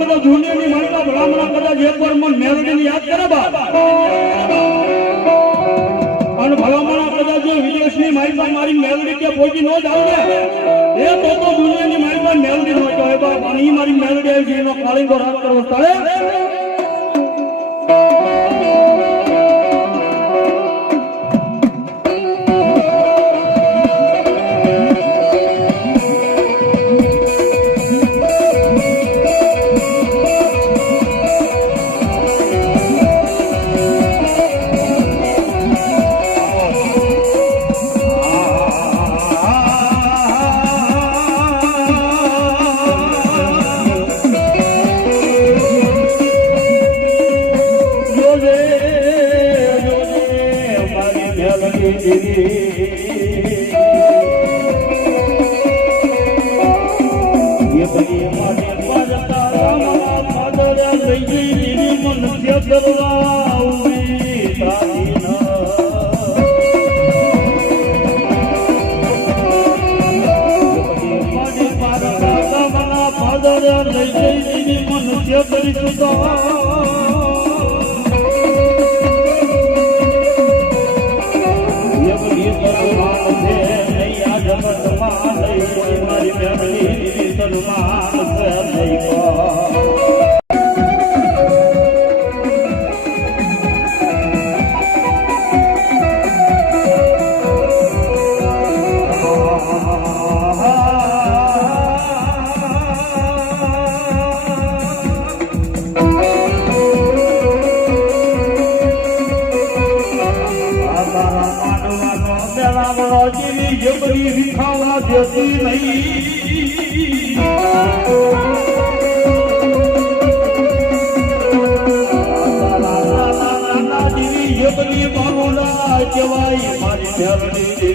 કદાચ દુનિયાની મારી બા ભલામણા કદાચ એકવાર મનની યાદ કરે બા અને ભલામણા કદાચ વિદેશ વિદેશની મારી મારી મેલડી કે પહોંચી નો જાવ ને એ તો તો દુનિયાની મારી પાસે મેલડી નો કહેવાય બા પણ ઈ મારી મેલડી આવી છે, એનો કાળીંગો રાત કરવો ચાલે. કહેવાય મારી મેળવી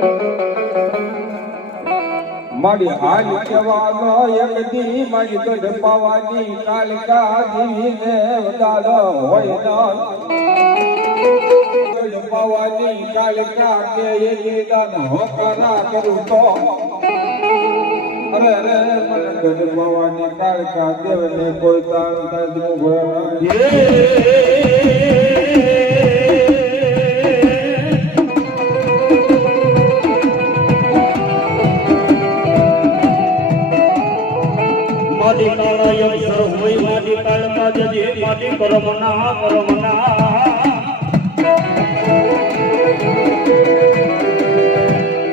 મારી હાલ કહેવાનો એક દી મારી તો ઢપાવાની કાલિકા જીવીને વધારો હોય તો ઢપાવાની કાલિકા કે એ નિદાન હોકારા કરું તો અરે અરે મને દેવને કોઈ તાર તાજ મુઘરા માટી કરમના કરમના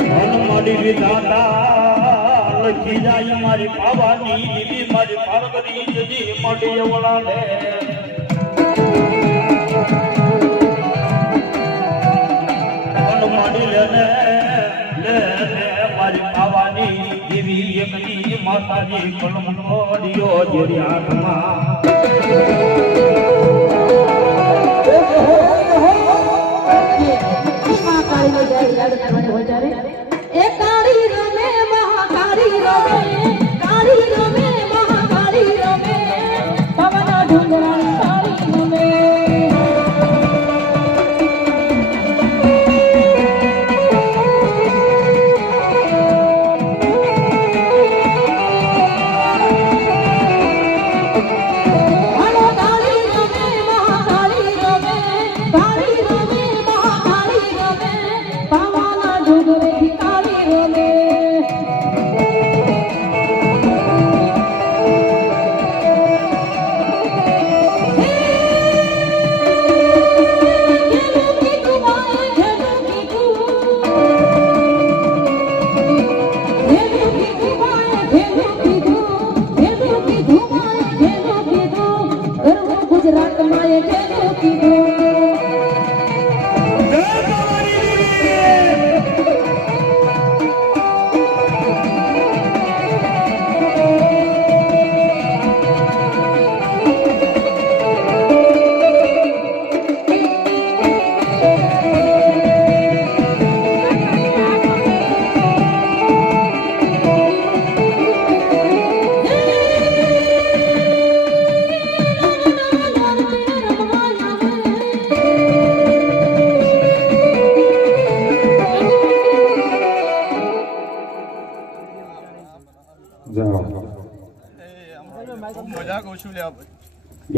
ધન માડી વિધાતા, લખી જાય મારી પાવાની દીદી મારી પાર્વતી જજી મળી એવડા લે ધન માડી લે ને લે મારી પાવાની દીવી એકની માતાજી કલમ નોડિયો જેરી આંખમાં એ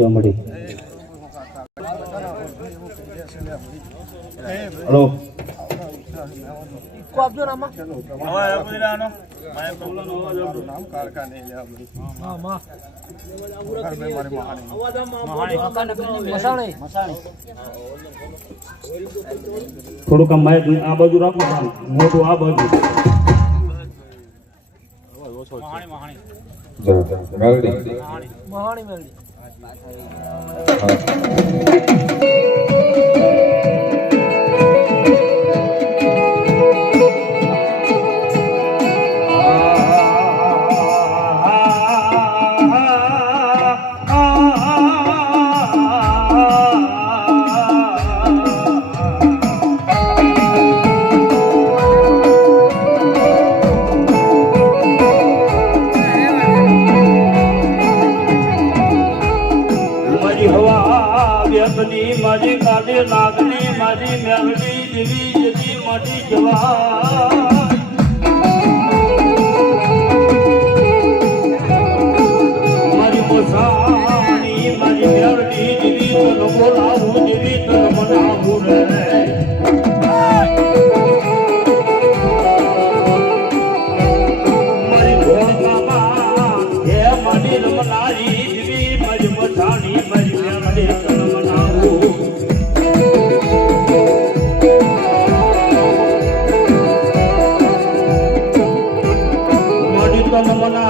લ્યા ભાઈ ઘર મેં મારી આ થોડુંક આમ. મોટું આ બાજુ. મહાણી મહાણી. મહાણી આ બાજુ મેલડી મારી વ્યસની મારી કાલે નાગની મારી મેલડી જેવી જતી માટી જવા જેવી બોલાવું જેવી તન મનાવું રે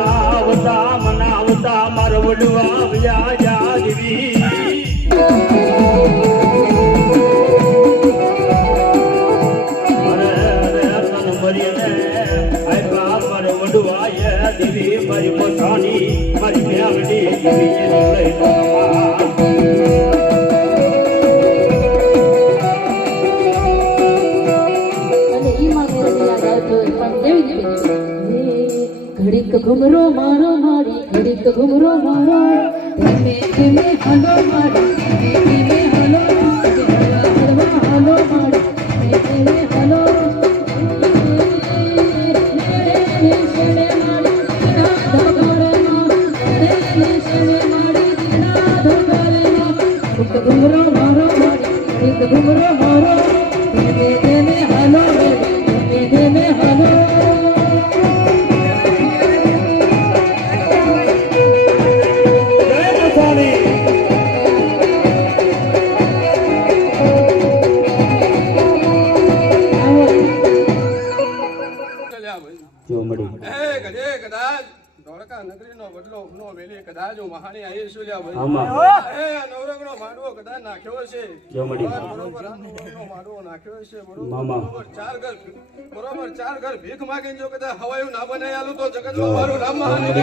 મનાવતા મનાવતા માર આવ્યા જાગવી. દેવી. મારે દેવી મારી મેળડી દેવી ઘડીક ઘુમરો મારો મારી ઘડીક ઘુમરો મારો ધીમે ધીમે હલો ચાર ઘર બરોબર ચાર ઘર ભીખ માગીને જો કદાચ હવાયું ના બનાવી આલું તો જગતમાં મારું નામ મહાની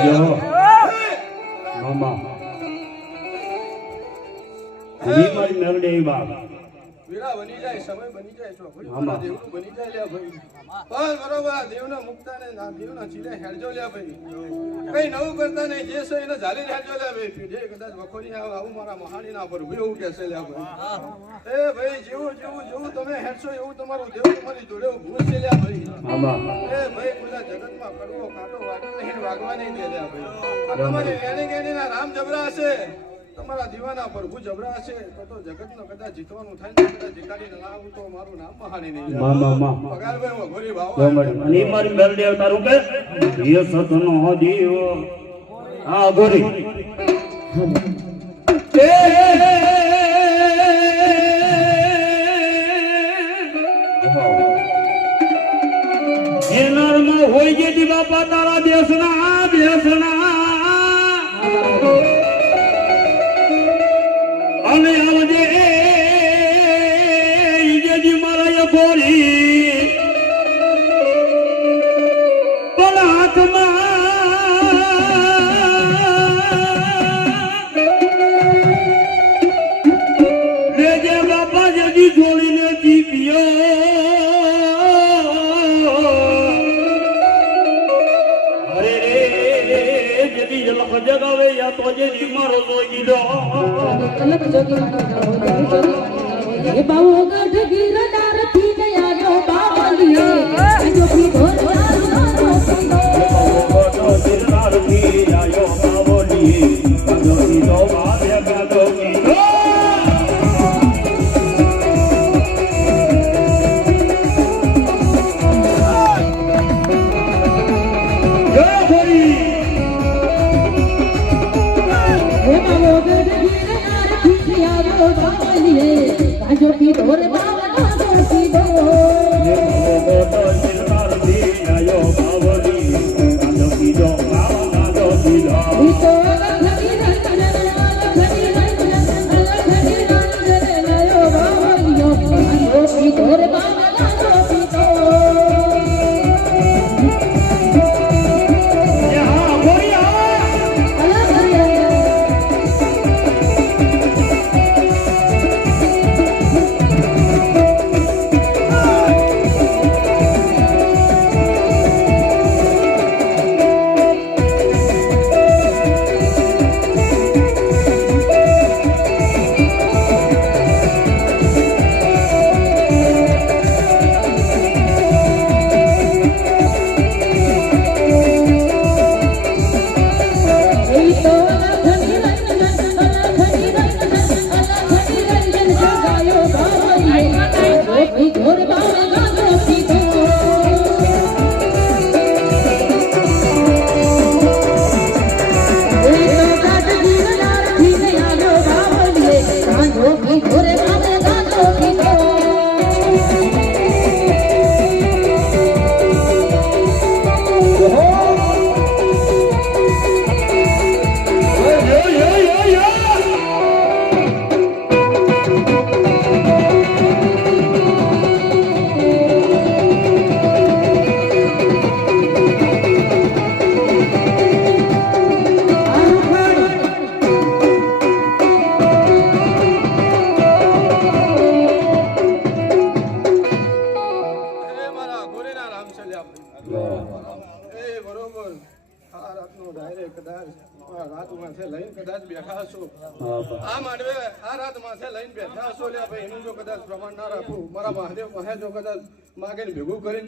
મારી બાપ. વીરા બની જાય સમય બની જાય છો. દેવનું બની જાય લ્યા ભાઈ. બસ બરોબર દેવના મુક્તા ને દેવના ચીલે હેડજો લ્યા ભાઈ. કઈ નવું કરતા નહીં જે છે એને ઝાલી હેડજો લ્યા ભાઈ. પીઢે કદાચ વખોરી આવે આવું મારા મહાની ના પર એવું કહેશે લ્યા ભાઈ. એ ભાઈ જેવું જેવું જેવું તમે હેડશો એવું તમારું દેવ તમારી જોડે ભૂલ છે લ્યા ભાઈ. એ ભાઈ પેલા જગતમાં કરવો કાંટો વાટો નહીં વાગવા નહીં દે લ્યા ભાઈ. તમારી લેણી કેણીના રામ જબરા હશે. તમારા દીવાના પ્રભુ જબરા છે તો તો જગતનો કદાચ જીતવાનું થાય ને કદાચ જીતાડી ના આવું તો મારું નામ મહાની નહીં મા મા મા પગારભાઈ માં વઘોરી ભાવ અને મારી મેલડી તારું કે યે સતનો દીવો હા ગોરી એ નરમાં હોય જે દીવા બાપા તારા દેશના દેશના જોડીને જીવ્યો અરે રે જલક જગાવે યા તો જે મારો જોઈ દો. કલક જોગી માનો બાવો ગઢ ગીરદારથી ગયા આવ્યો બાવલીએ જો ભી ભોર મારો સંગો ગોડો દિલદારથી આયો ભોગ ભોગ ગીર આ રાખી આવો બાવલીએ કાજો કી ઢોર બાવલીએ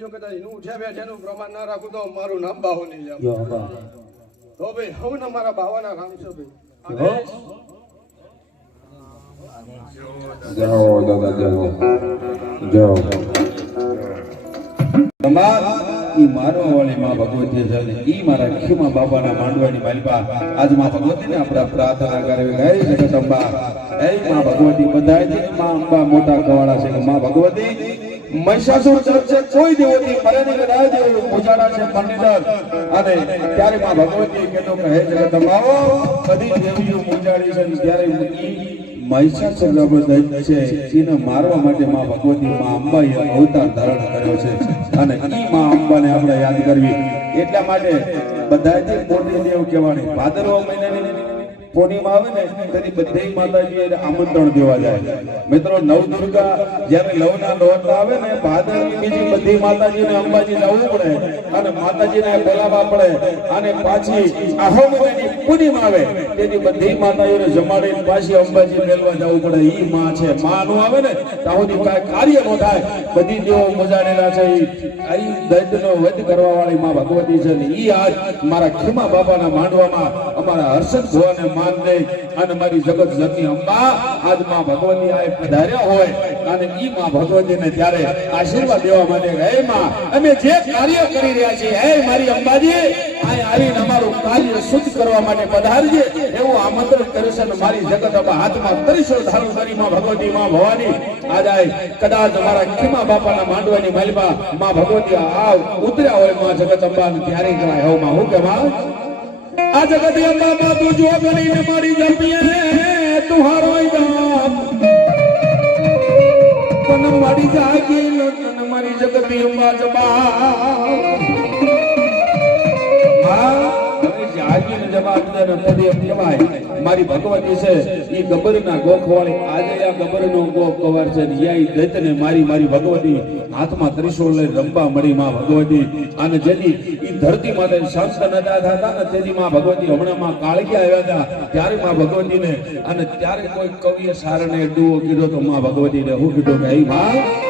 ભેગું કદાચ એનું ઉઠ્યા બેઠા એનું પ્રમાણ ના રાખું તો મારું નામ બાહો નહીં તો ભાઈ હું ને મારા બાવાના રામ છે ભાઈ. જાઓ દાદા જાઓ. જાઓ. તમાર ઈ મારવા વાળી માં ભગવતી છે ને ઈ મારા ખીમા બાબાના માંડવાની માલિકા આજમાં ભગવતી ને આપણે પ્રાર્થના કરવી હે જગદંબા હે માં ભગવતી બધાયમાં અંબા મોટા કવાળા છે કે માં ભગવતી મહિષાસુર ચર્ચે કોઈ દેવોથી મરે નહીં દેવ પૂજાડા છે પંડિતર અને ત્યારે માં ભગવતી કહેતો કે, હે જગદંબા બધી દેવીઓ પૂજાડી છે ત્યારે મહિષાસુર દૈત્ય છે જેને મારવા માટે માં ભગવતી માં અંબાએ અવતાર ધારણ કર્યો છે. અને ઈ માં અંબાને આપણે યાદ કરવી. એટલા માટે બધાથી મોટી દેવ કહેવાની ભાદરવા મહિનાની પૂર્ણિમા આવે ને ત્યારે બધી માતાજી આમંત્રણ દેવા જાય. મિત્રો, નવદુર્ગા જયારે લવના નોરતા આવે ને, ભાદરવી બીજી બધી માતાજીને અંબાજી જવું પડે અને માતાજીને બોલાવવા પડે અને પાછી આહો પૂર્ણિમા આવે, તેની બધી માતાજીને જમાડીને પાછી અંબાજી મેળવા જવું પડે. ઈ માં છે. માં નું આવે ને સુધી કાંઈ કાર્ય નો થાય. બધી દેવો મજાડેલા છે. ઈ દૈત્યનો વધ કરવા વાળી માં ભગવતી છે ઈ આજ મારા ખીમા બાપાના માંડવામાં અમારા હર્ષદ ભુવાને માન દે અને મારી જગત જમી અંબા આજમાં ભગવાનની આ પધાર્યા હોય અને ઈ માં ભગવતીને ત્યારે આશીર્વાદ દેવા માટે હે માં, અમે જે કાર્ય કરી રહ્યા છીએ, હે મારી અંબાજી અહીં આવીને અમારું કાર્ય શુદ્ધ કરવા માટે પધારજે. એવું આમંત્રણ કરે છે મારી જગત અબા હાથમાં ત્રિશૂળ ધારણ કરી માં ભગવતી માં ભવાની. આજ આય કદાચ અમારા ખીમા બાપાના માંડવાની માલમાં માં ભગવતી આ ઉતર્યા હોયમાં જગત અંબા ત્યારે કરાય હો હું કે માં આ જગત બાબા તું જો કરીને મારી જમીએ તુહારો ગામ પણ મારી જાગી તન મારી જગત અંબા દેનો તદી કહેવાય મારી ભગવતી ને ભગવતી ભગવતી. અને જેની ધરતી માતે શાંત થતા ને તેથી માં ભગવતી હમણાં માં કાળકી આવ્યા હતા ત્યારે માં ભગવતીને, અને ત્યારે કોઈ કવિએ સારને ડુઓ કીધો તો માં ભગવતીને હું કીધું કે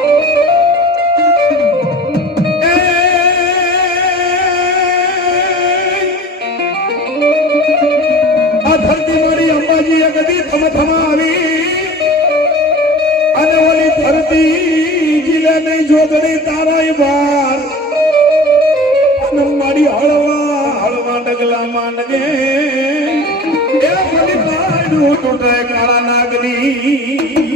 નહીં જોગણી તારાય બાર. અને મારી હળવા હળવા ડગલા માંડગે એ મને પાડું તૂટે કાળા નાગની.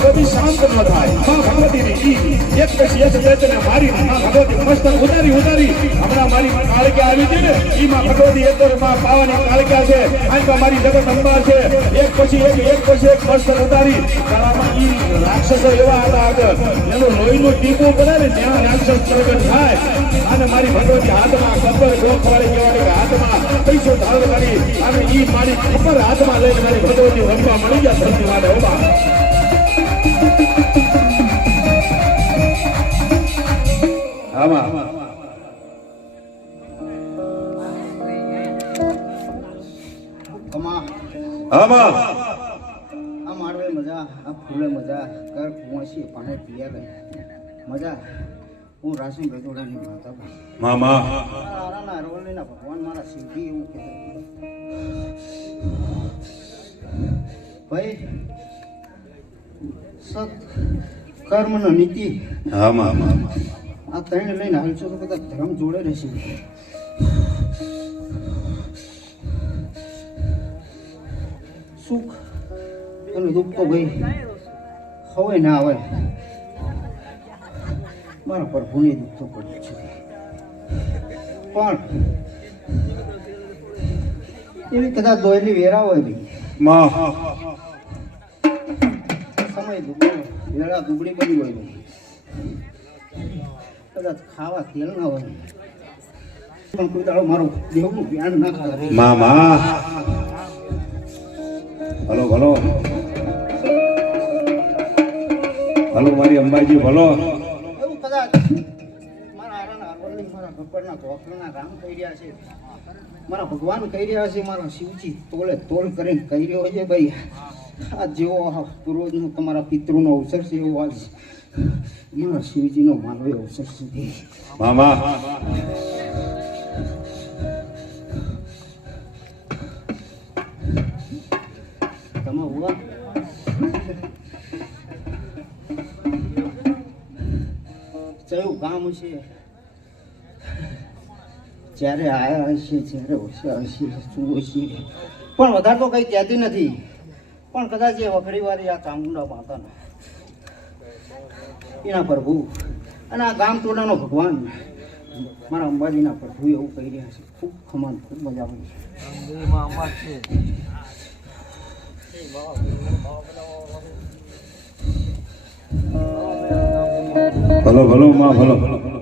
ભગવતી શાંત ન થાય. માં ભગવતીની ઈ એક પછી એક બેચને મારી માં ભગવતી મસ્તક ઉતારી ઉતારી. હમણાં મારી કાળકા આવી છે ને, ઈ માં ભગવતી એક માં પાવાની કાળકા છે. આંખમાં મારી જગત અંબા છે. એક પછી એક એક પછી એક મસ્તક ઉતારી. ગળામાં ઈ રાક્ષસો એવા હતા આગળ. એનું લોહીનું ટીપું કરે ને ત્યાં રાક્ષસ પ્રગટ થાય. અને મારી ભગવતી હાથમાં ખબર ગોખવાળી કહેવાય હાથમાં પૈસો ધારણ કરી. અને ઈ મારી ખબર હાથમાં લઈને મારી ભગવતી રમવા મળી ગયા ધરતી માટે ઓબા. આમાં આમાં આ માળવે મજા આ ફૂલે મજા કર કુંવસી પાણી પીયા મજા હું રાસી બેદોડાની માતા મામા આરાના અરવલ્લીના ભગવાન મારા શિવજી એવું કહેતા ભાઈ કર્મ નો નીતિ આમાં આ ત્રણ લઈને હાલશો તો બધા ધર્મ જોડે રહેશે. સુખ અને દુઃખ તો ભાઈ હવે ના આવે. મારા પ્રભુને દુઃખ તો પડે છે. પણ એવી કદાચ દોયલી વેરા હોય. ભાઈ વેળા દુબળી બની હોય કદાચ ખાવા તેલ ના હોય. પણ કોઈ દાડો મારું દેવનું ધ્યાન ના કરે. મામા હલો ભલો હલો મારી અંબાજી ભલો એવું કદાચ મારા આરાના અરવલ્લી મારા ભગવાનના ધોકરના રામ કહી રહ્યા છે. મારા ભગવાન કહી રહ્યા છે મારા શિવજી તોલે તોલ કરીને કહી રહ્યો છે ભાઈ. આ જેવો પૂર્વજનો તમારા પિતૃનો અવસર છે એવો આજ મારા શિવજીનો માનવી અવસર છે. મામા. તમે ઉવા કયું કામ છે? જ્યારે આયા હશે જ્યારે હોશિયાર હશે શું હશે? પણ વધારે તો કંઈ કહેતી નથી. પણ કદાચ એ વખડી વાળી આ ચામુંડા માતાના એના પ્રભુ અને આ ગામ ટોળાનો ભગવાન. મારા અંબાજીના પ્રભુ એવું કહી રહ્યા છે. ખૂબ ખમાન ખૂબ મજા આવી ભલો ભલો માં ભલો. ભલો ભલો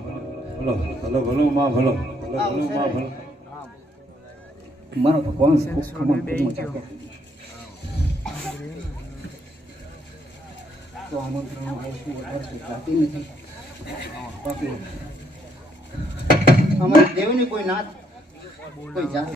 ભલો. ભલો માં ભલો. ભલો ભલો માં ભલો. મારો ભગવાન ખૂબ ખમાન ખૂબ મજા કરે તો આમંત્રણ સ્વીકારતી નથી બાકી અમારી દેવની કોઈ નાત કોઈ જાત